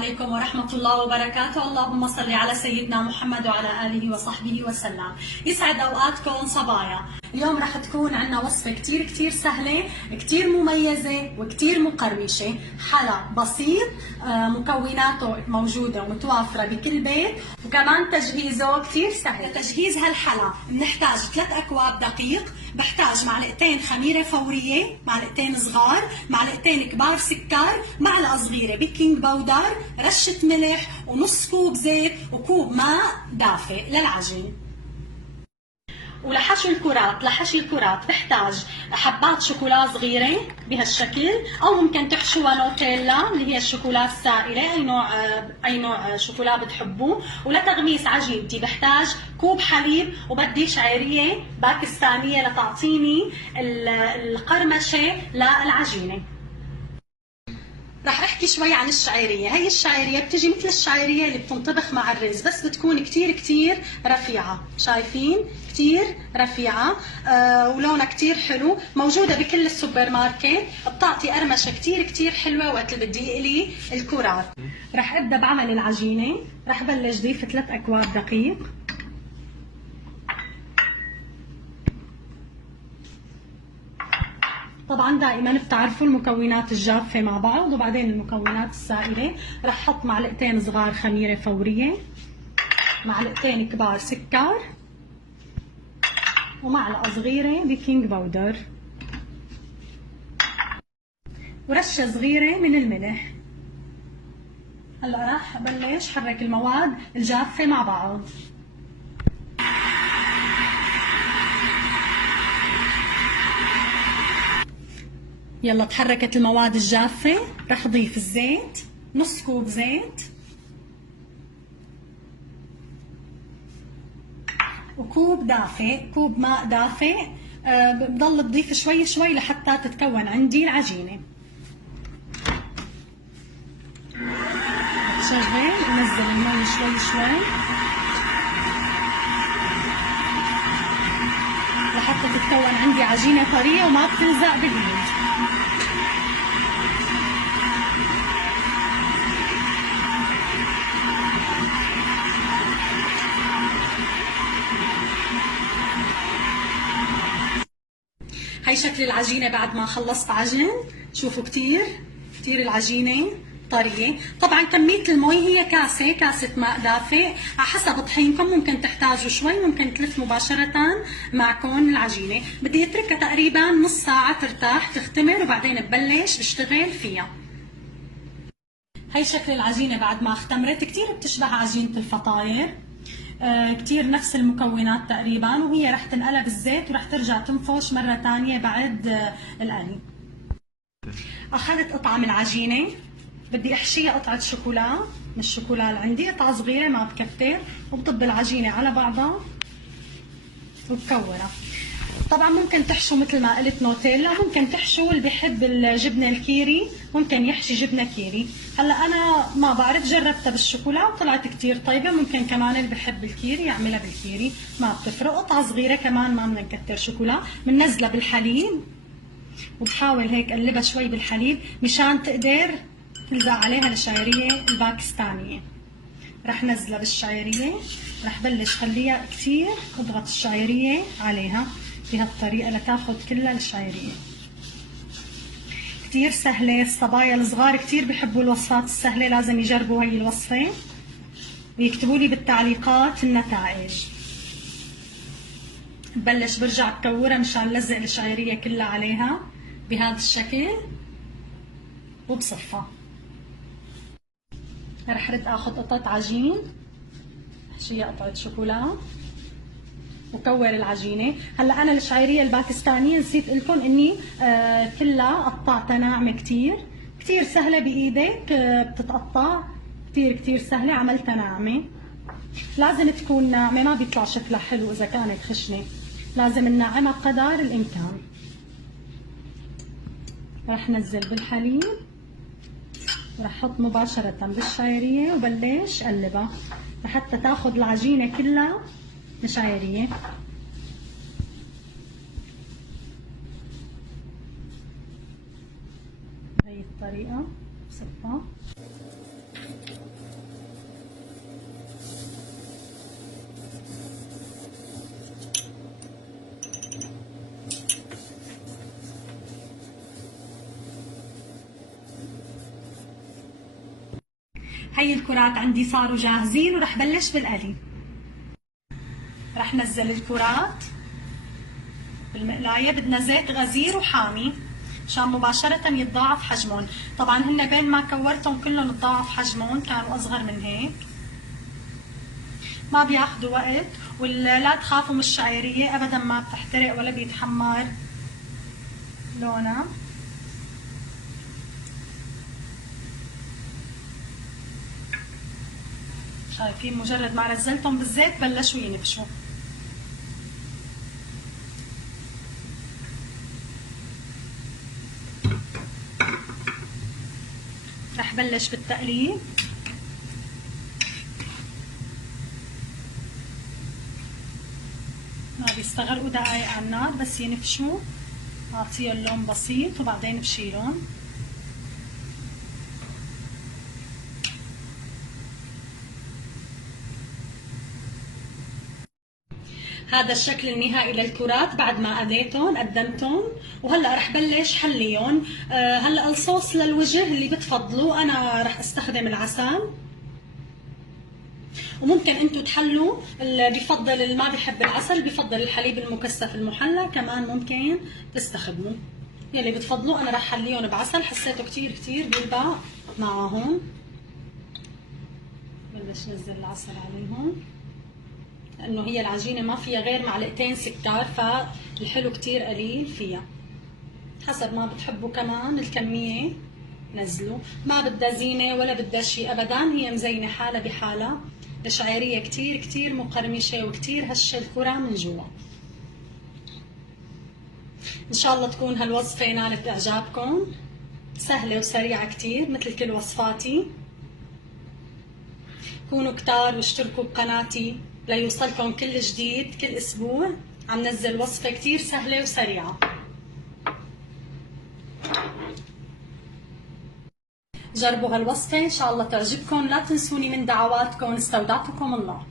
عليكم ورحمة الله وبركاته. اللهم صل على سيدنا محمد وعلى آله وصحبه وسلم. يسعد أوقاتكم صبايا. اليوم رح تكون عنا وصفة كتير سهلة، كتير مميزة وكتير مقرمشة. حلا بسيط، مكوناته موجودة ومتوافرة بكل بيت، وكمان تجهيزه كتير سهل. لتجهيز هالحلا بنحتاج 3 أكواب دقيق، بحتاج معلقتين خميرة فورية، معلقتين صغار، معلقتين كبار سكر، معلقة صغيرة بيكنج باودر، رشة ملح، ونص كوب زيت، وكوب ماء دافئ للعجين. ولحشي الكرات بحتاج حبات شوكولا صغيرة بهالشكل، أو ممكن تحشوها نوتيلا اللي هي الشوكولا السائلة، أي نوع شوكولا بتحبوه. ولتغميس عجينتي بحتاج كوب حليب، وبدي شعيرية باكستانية لتعطيني القرمشة للعجينة. رح احكي شوي عن الشعيريه. هي الشعيريه بتجي مثل الشعيريه اللي بتنطبخ مع الرز، بس بتكون كتير رفيعه. شايفين؟ كتير رفيعه، ولونها كتير حلو، موجوده بكل السوبر ماركت، بتعطي قرمشه كتير حلوه وقت اللي بدي اقلي الكرات. رح ابدا بعمل العجينه. رح بلش ضيف 3 اكواب دقيق، طبعا دائما بتعرفوا المكونات الجافة مع بعض وبعدين المكونات السائلة. رح احط معلقتين صغار خميرة فورية، معلقتين كبار سكر، ومعلقة صغيرة بيكنج باودر، ورشة صغيرة من الملح. هلا رح بلش حرك المواد الجافة مع بعض. يلا تحركت المواد الجافة، رح اضيف الزيت، نص كوب زيت، وكوب دافئ، كوب ماء دافئ. بضل تضيف شوي لحتى تتكون عندي العجينة. شغل ونزل المي شوي لحتى تتكون عندي عجينة طرية وما بتلزق باليد. هي شكل العجينة بعد ما خلصت عجن. شوفوا كتير العجينة طرية. طبعا كمية المي هي كاسة ماء دافئ، على حسب طحينكم ممكن تحتاجوا شوي، ممكن تلف مباشرة معكم العجينة. بدي اتركها تقريبا نص ساعة ترتاح تختمر، وبعدين ببلش بشتغل فيها. هي شكل العجينة بعد ما اختمرت، كتير بتشبه عجينة الفطاير، كتير نفس المكونات تقريبا، وهي رح تنقلب بالزيت ورح ترجع تنفش مرة ثانية بعد القلي. اخذت قطعة من العجينة، بدي احشيها قطعة شوكولا من الشوكولا اللي عندي، قطعة صغيرة ما بكتر، وبطب العجينة على بعضها وبكورها. طبعا ممكن تحشوا مثل ما قلت نوتيلا، ممكن تحشوا اللي بحب الجبنة الكيري ممكن يحشي جبنة كيري. هلا انا ما بعرف، جربتها بالشوكولا وطلعت كتير طيبة. ممكن كمان اللي بحب الكيري يعملها بالكيري، ما بتفرق. قطعة صغيرة كمان، ما بدنا نكتر شوكولا. بننزلها بالحليب وبحاول هيك قلبها شوي بالحليب مشان تقدر تلزق عليها الشعيرية الباكستانية. رح نزلها بالشعيرية، رح بلش خليها كتير اضغط الشعيرية عليها بهالطريقة لتاخد كلها الشعيرية. كتير سهلة، الصبايا الصغار كتير بحبوا الوصفات السهلة، لازم يجربوا هي الوصفة ويكتبوا لي بالتعليقات النتائج. ببلش برجع بكورها مشان لزق الشعيرية كلها عليها بهذا الشكل وبصفها. رح رد اخذ قطعة عجين، احشيها قطعة شوكولا وكور العجينة. هلا انا الشعيرية الباكستانية نسيت لكم اني كلها قطعتها ناعمة، كتير سهلة بايدك، بتتقطع كتير سهلة. عملتها ناعمة، لازم تكون ناعمة، ما بيطلع شكلها حلو اذا كانت خشنة، لازم ننعمها قدر الامكان. رح نزل بالحليب، رح احط مباشرة بالشعيرية وبلش قلبها لحتى تاخد العجينة كلها الشعيرية. بهي الطريقة صبها. هي الكرات عندي صاروا جاهزين ورح بلش بالقلي. رح نزل الكرات بالمقلاية. بدنا زيت غزير وحامي مشان مباشرة يتضاعف حجمهم. طبعا هن بين ما كورتهم كلهم تضاعف حجمهم، كانوا أصغر من هيك. ما بياخدوا وقت، ولا تخافوا من الشعيرية أبدا، ما بتحترق ولا بيتحمر لونها. شايفين مجرد ما نزلتهم بالزيت بلشوا ينفشوا. رح بلش بالتقليب. ما بيستغرقوا دقايق على النار بس ينفشوا، اعطيهم لون بسيط وبعدين بشيلهم. هذا الشكل النهائي للكرات بعد ما قديتهم قدمتهم. وهلا رح بلش حليهم. هلا الصوص للوجه اللي بتفضلوا، انا رح استخدم العسل، وممكن انتم تحلوا. اللي بيفضل اللي ما بيحب العسل بيفضل الحليب المكثف المحلى كمان ممكن تستخدموا، يلي بتفضلوا. انا رح حليهم بعسل، حسيته كتير كتير بيلبق معهم. بلش نزل العسل عليهم لانه هي العجينه ما فيها غير معلقتين سكر، فالحلو كتير قليل فيها. حسب ما بتحبوا كمان الكميه نزلوا. ما بدها زينه ولا بدها شيء ابدا، هي مزينه حالها بحالها. الشعيريه كتير كتير مقرمشه وكتير هشه الكره من جوا. ان شاء الله تكون هالوصفه نالت اعجابكم. سهله وسريعه كتير مثل كل وصفاتي. كونوا كتار واشتركوا بقناتي ليوصلكم كل جديد. كل اسبوع عم نزل وصفه كتير سهله وسريعه. جربوا هالوصفه ان شاء الله تعجبكم. لا تنسوني من دعواتكم. استودعتكم الله.